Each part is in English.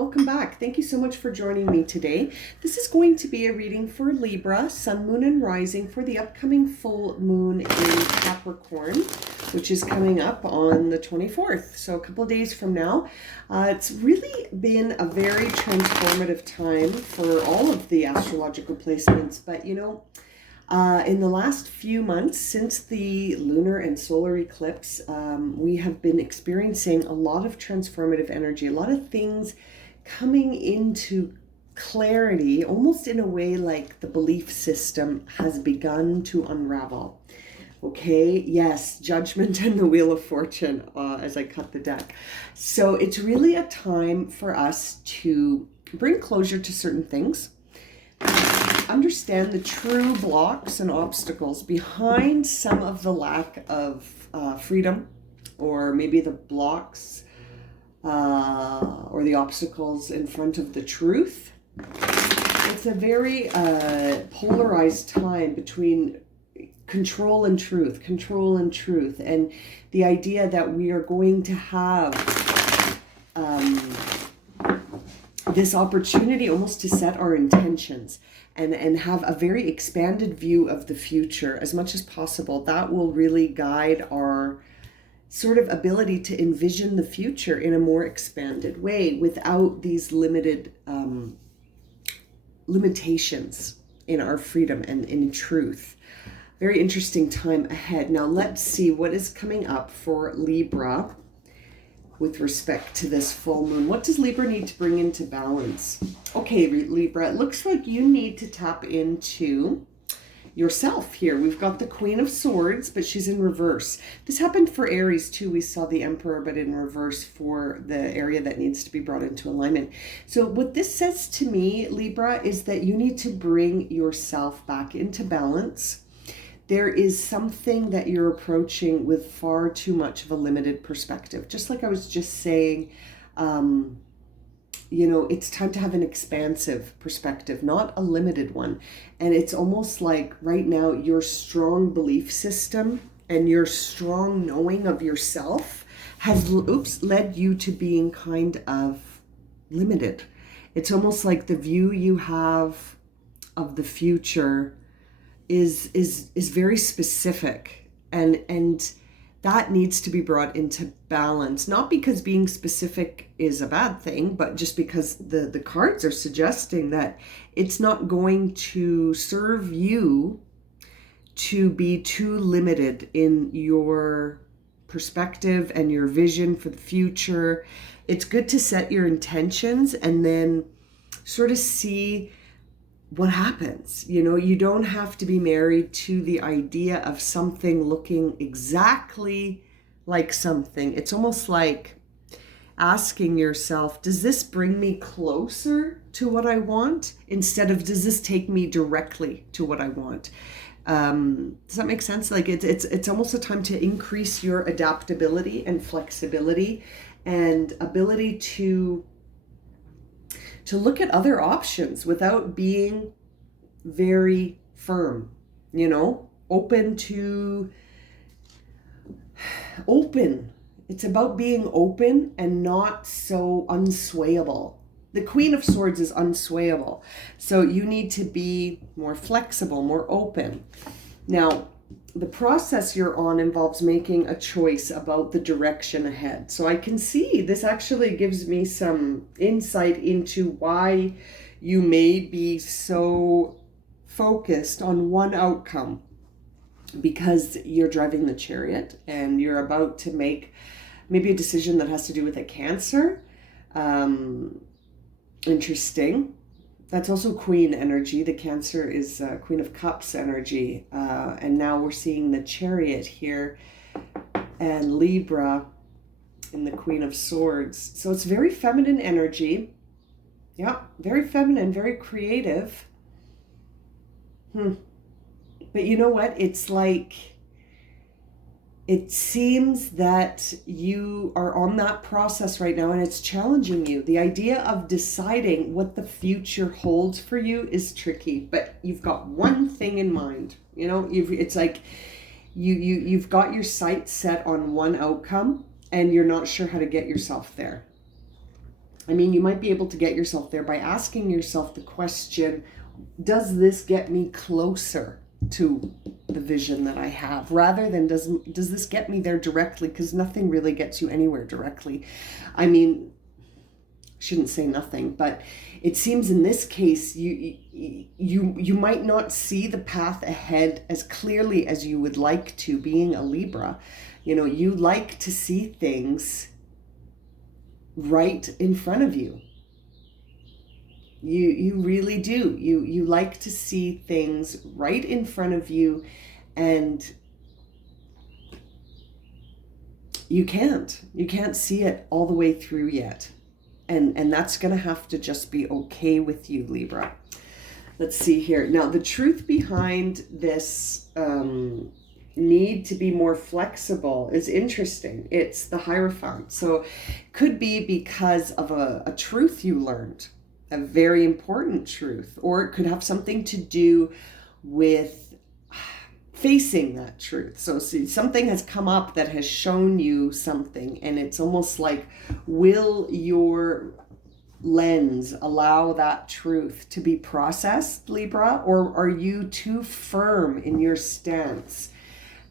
welcome back. Thank you so much for joining me today. This is going to be a reading for Libra, Sun, Moon, and Rising for the upcoming full moon in Capricorn, which is coming up on the 24th, so a couple of days from now. It's really been a very transformative time for all of the astrological placements, but you know, in the last few months since the lunar and solar eclipse, we have been experiencing a lot of transformative energy, a lot of things coming into clarity, almost in a way like the belief system has begun to unravel. Okay, yes, Judgment and the Wheel of Fortune as I cut the deck. So it's really a time for us to bring closure to certain things, understand the true blocks and obstacles behind some of the lack of freedom, or maybe the blocks or the obstacles in front of the truth. It's a very polarized time between control and truth, and the idea that we are going to have this opportunity almost to set our intentions and have a very expanded view of the future as much as possible. That will really guide our sort of ability to envision the future in a more expanded way without these limited limitations in our freedom and in truth. Very interesting time ahead. Now let's see what is coming up for Libra with respect to this full moon. What does Libra need to bring into balance? Okay, Libra, it looks like you need to tap into yourself here. We've got the Queen of Swords, but she's in reverse. This happened for Aries too. We saw the Emperor, but in reverse for the area that needs to be brought into alignment. So what this says to me, Libra, is that you need to bring yourself back into balance. There is something that you're approaching with far too much of a limited perspective. Just like I was just saying, you know, it's time to have an expansive perspective, not a limited one. And it's almost like right now your strong belief system and your strong knowing of yourself has led you to being kind of limited. It's almost like the view you have of the future is very specific, and that needs to be brought into balance, not because being specific is a bad thing, but just because the cards are suggesting that it's not going to serve you to be too limited in your perspective and your vision for the future. It's good to set your intentions and then sort of see what happens. You know, you don't have to be married to the idea of something looking exactly like something. It's almost like asking yourself, does this bring me closer to what I want, instead of does this take me directly to what I want? Does that make sense? Like it's almost a time to increase your adaptability and flexibility and ability to look at other options without being very firm, you know, open. It's about being open and not so unswayable. The Queen of Swords is unswayable. So you need to be more flexible, more open. Now, the process you're on involves making a choice about the direction ahead. So I can see this actually gives me some insight into why you may be so focused on one outcome, because you're driving the chariot and you're about to make maybe a decision that has to do with a Cancer. Interesting. That's also Queen energy. The Cancer is Queen of Cups energy. And now we're seeing the Chariot here and Libra in the Queen of Swords. So it's very feminine energy. Yeah, very feminine, very creative. But you know what? It's like, it seems that you are on that process right now and it's challenging you. The idea of deciding what the future holds for you is tricky, but you've got one thing in mind. You know, it's like you've got your sights set on one outcome and you're not sure how to get yourself there. I mean, you might be able to get yourself there by asking yourself the question, does this get me closer to the vision that I have, rather than does this get me there directly? Because nothing really gets you anywhere directly. I mean, I shouldn't say nothing, but it seems in this case you might not see the path ahead as clearly as you would like to, being a Libra. You know, you like to see things right in front of you. You really do. You like to see things right in front of you, and you can't see it all the way through yet. And that's going to have to just be okay with you, Libra. Let's see here. Now, the truth behind this need to be more flexible is interesting. It's the Hierophant. So it could be because of a truth you learned, a very important truth, or it could have something to do with facing that truth. So see, something has come up that has shown you something, and it's almost like, will your lens allow that truth to be processed, Libra, or are you too firm in your stance?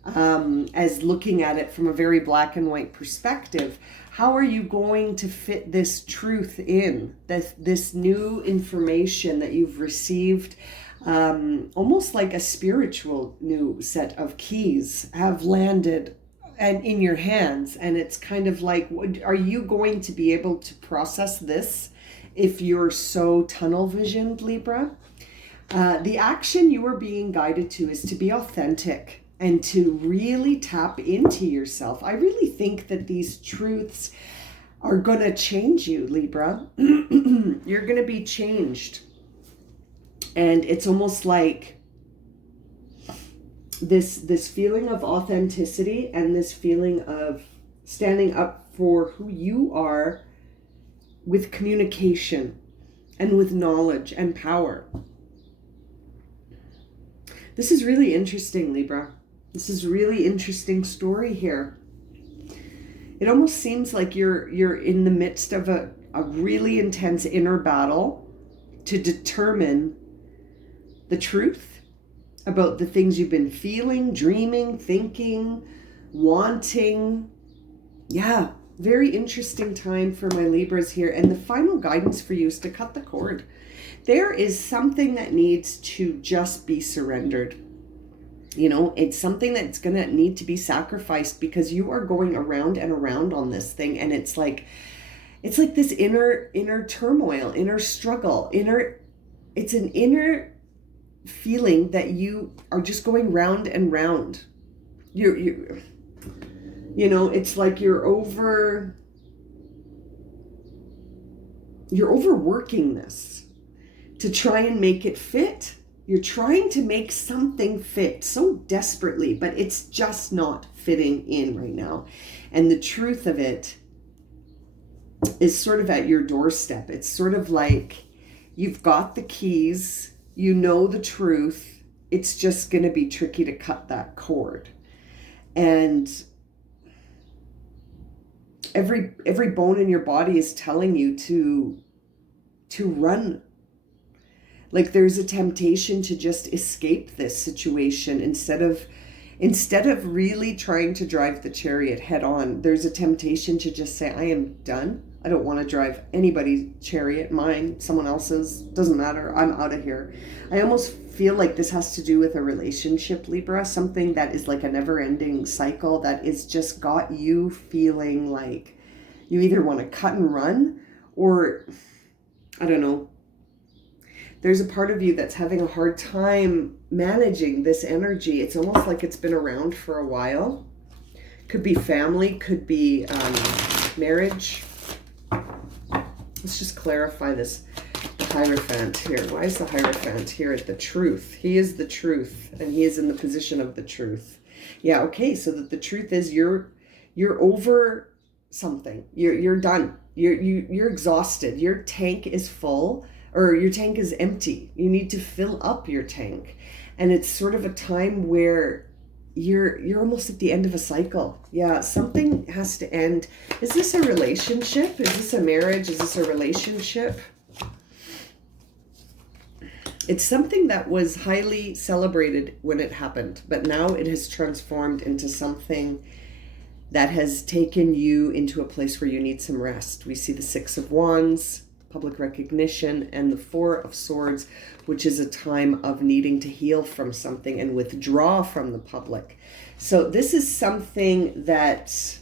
As looking at it from a very black and white perspective, how are you going to fit this truth in, this new information that you've received? Almost like a spiritual new set of keys have landed and in your hands, and it's kind of like, are you going to be able to process this if you're so tunnel visioned, Libra? The action you are being guided to is to be authentic and to really tap into yourself. I really think that these truths are going to change you, Libra. You're going to be changed. And it's almost like this feeling of authenticity and this feeling of standing up for who you are with communication and with knowledge and power. This is really interesting, Libra. This is a really interesting story here. It almost seems like you're in the midst of a really intense inner battle to determine the truth about the things you've been feeling, dreaming, thinking, wanting. Yeah, very interesting time for my Libras here. And the final guidance for you is to cut the cord. There is something that needs to just be surrendered. You know, it's something that's going to need to be sacrificed, because you are going around and around on this thing. And it's like this inner turmoil, inner struggle, it's an inner feeling that you are just going round and round. You know, it's like you're overworking this to try and make it fit. You're trying to make something fit so desperately, but it's just not fitting in right now. And the truth of it is sort of at your doorstep. It's sort of like you've got the keys, you know the truth. It's just going to be tricky to cut that cord. And every bone in your body is telling you to run. Like there's a temptation to just escape this situation instead of really trying to drive the chariot head on. There's a temptation to just say, I am done. I don't want to drive anybody's chariot, mine, someone else's, doesn't matter. I'm out of here. I almost feel like this has to do with a relationship, Libra, something that is like a never-ending cycle that is just got you feeling like you either want to cut and run, or I don't know. There's a part of you that's having a hard time managing this energy. It's almost like it's been around for a while. Could be family, could be marriage. Let's just clarify this. The Hierophant here. Why is the Hierophant here at the truth? He is the truth, and he is in the position of the truth. Yeah, okay, so that the truth is you're over something. You're done. You're exhausted. Your tank is full, or your tank is empty. You need to fill up your tank. And it's sort of a time where you're almost at the end of a cycle. Yeah, something has to end. Is this a relationship? Is this a marriage? Is this a relationship? It's something that was highly celebrated when it happened, but now it has transformed into something that has taken you into a place where you need some rest. We see the Six of Wands, public recognition, and the Four of Swords, which is a time of needing to heal from something and withdraw from the public. So this is something that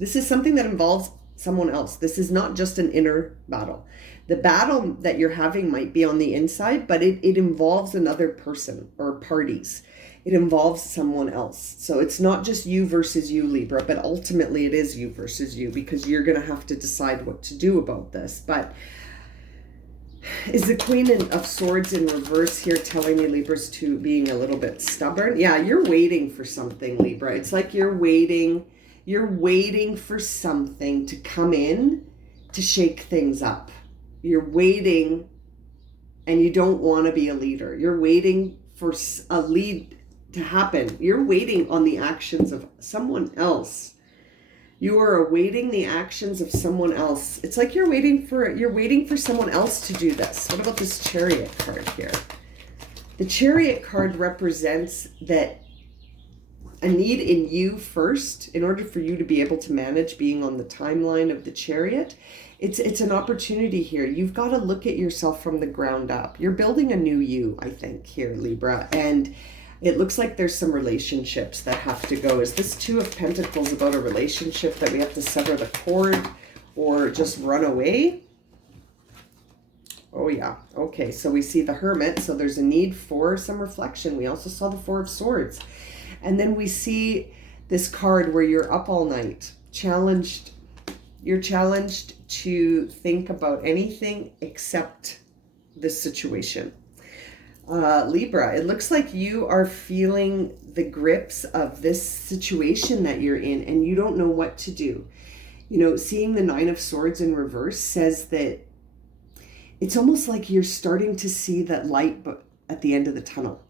involves someone else. This is not just an inner battle. The battle that you're having might be on the inside, but it involves another person or parties. It involves someone else. So it's not just you versus you, Libra, but ultimately it is you versus you, because you're going to have to decide what to do about this. But is the Queen of Swords in reverse here telling you, Libras, to being a little bit stubborn? Yeah, you're waiting for something, Libra. It's like you're waiting for something to come in to shake things up. You're waiting, and you don't want to be a leader. You're waiting for a lead to happen. You're waiting on the actions of someone else. You are awaiting the actions of someone else. It's like you're waiting for someone else to do this. What about this Chariot card here? The Chariot card represents that a need in you first, in order for you to be able to manage being on the timeline of the Chariot. It's an opportunity here. You've got to look at yourself from the ground up. You're building a new you, I think, here, Libra. And it looks like there's some relationships that have to go. Is this Two of Pentacles about a relationship that we have to sever the cord or just run away? Oh, yeah. Okay, so we see the Hermit. So there's a need for some reflection. We also saw the Four of Swords. And then we see this card where you're up all night, challenged. You're challenged to think about anything except this situation. Libra, it looks like you are feeling the grips of this situation that you're in, and you don't know what to do. You know, seeing the Nine of Swords in reverse says that it's almost like you're starting to see that light at the end of the tunnel.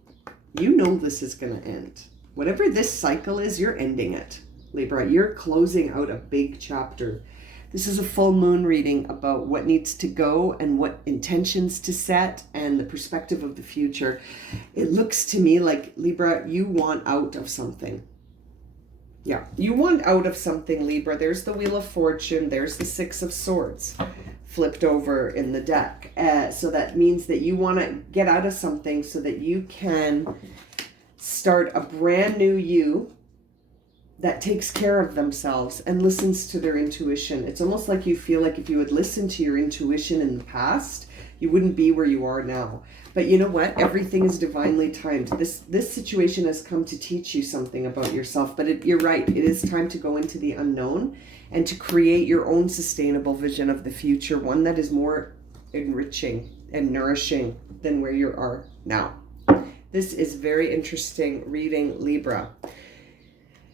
You know this is going to end. Whatever this cycle is, you're ending it, Libra. You're closing out a big chapter. This is a full moon reading about what needs to go and what intentions to set and the perspective of the future. It looks to me like, Libra, you want out of something. Yeah, you want out of something, Libra. There's the Wheel of Fortune. There's the Six of Swords flipped over in the deck. So that means that you want to get out of something so that you can start a brand new you that takes care of themselves and listens to their intuition. It's almost like you feel like if you had listened to your intuition in the past, you wouldn't be where you are now. But you know what? Everything is divinely timed. This situation has come to teach you something about yourself. But you're right. It is time to go into the unknown and to create your own sustainable vision of the future, one that is more enriching and nourishing than where you are now. This is very interesting reading, Libra.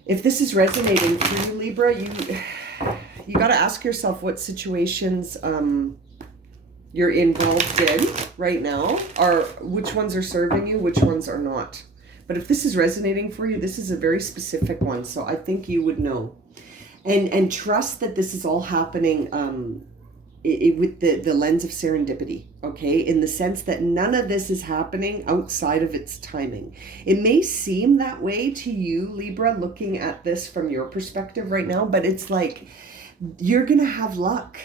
If this is resonating for you, Libra, you got to ask yourself what situations you're involved in right now, or which ones are serving you, which ones are not. But if this is resonating for you, this is a very specific one, so I think you would know. And trust that this is all happening with the lens of serendipity, okay? In the sense that none of this is happening outside of its timing. It may seem that way to you, Libra, looking at this from your perspective right now, but it's like you're going to have luck.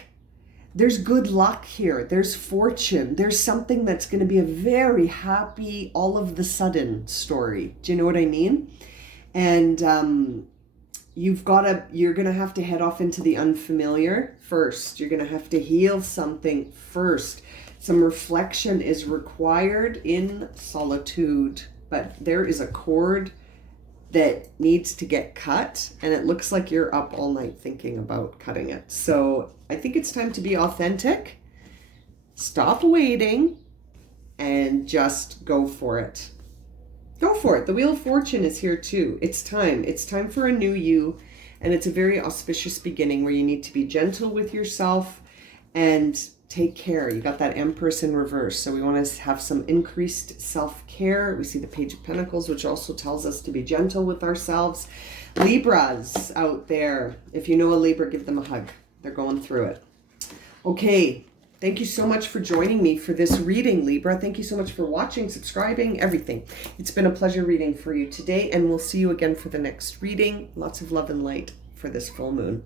There's good luck here. There's fortune. There's something that's going to be a very happy, all of the sudden story. Do you know what I mean? And you're going to have to head off into the unfamiliar first. You're going to have to heal something first. Some reflection is required in solitude, but there is a cord that needs to get cut, and it looks like you're up all night thinking about cutting it. So I think it's time to be authentic, stop waiting, and just go for it. Go for it. The Wheel of Fortune is here too. It's time. It's time for a new you, and it's a very auspicious beginning where you need to be gentle with yourself and take care. You got that Empress in reverse. So we want to have some increased self-care. We see the Page of Pentacles, which also tells us to be gentle with ourselves. Libras out there. If you know a Libra, give them a hug. They're going through it. Okay. Thank you so much for joining me for this reading, Libra. Thank you so much for watching, subscribing, everything. It's been a pleasure reading for you today, and we'll see you again for the next reading. Lots of love and light for this full moon.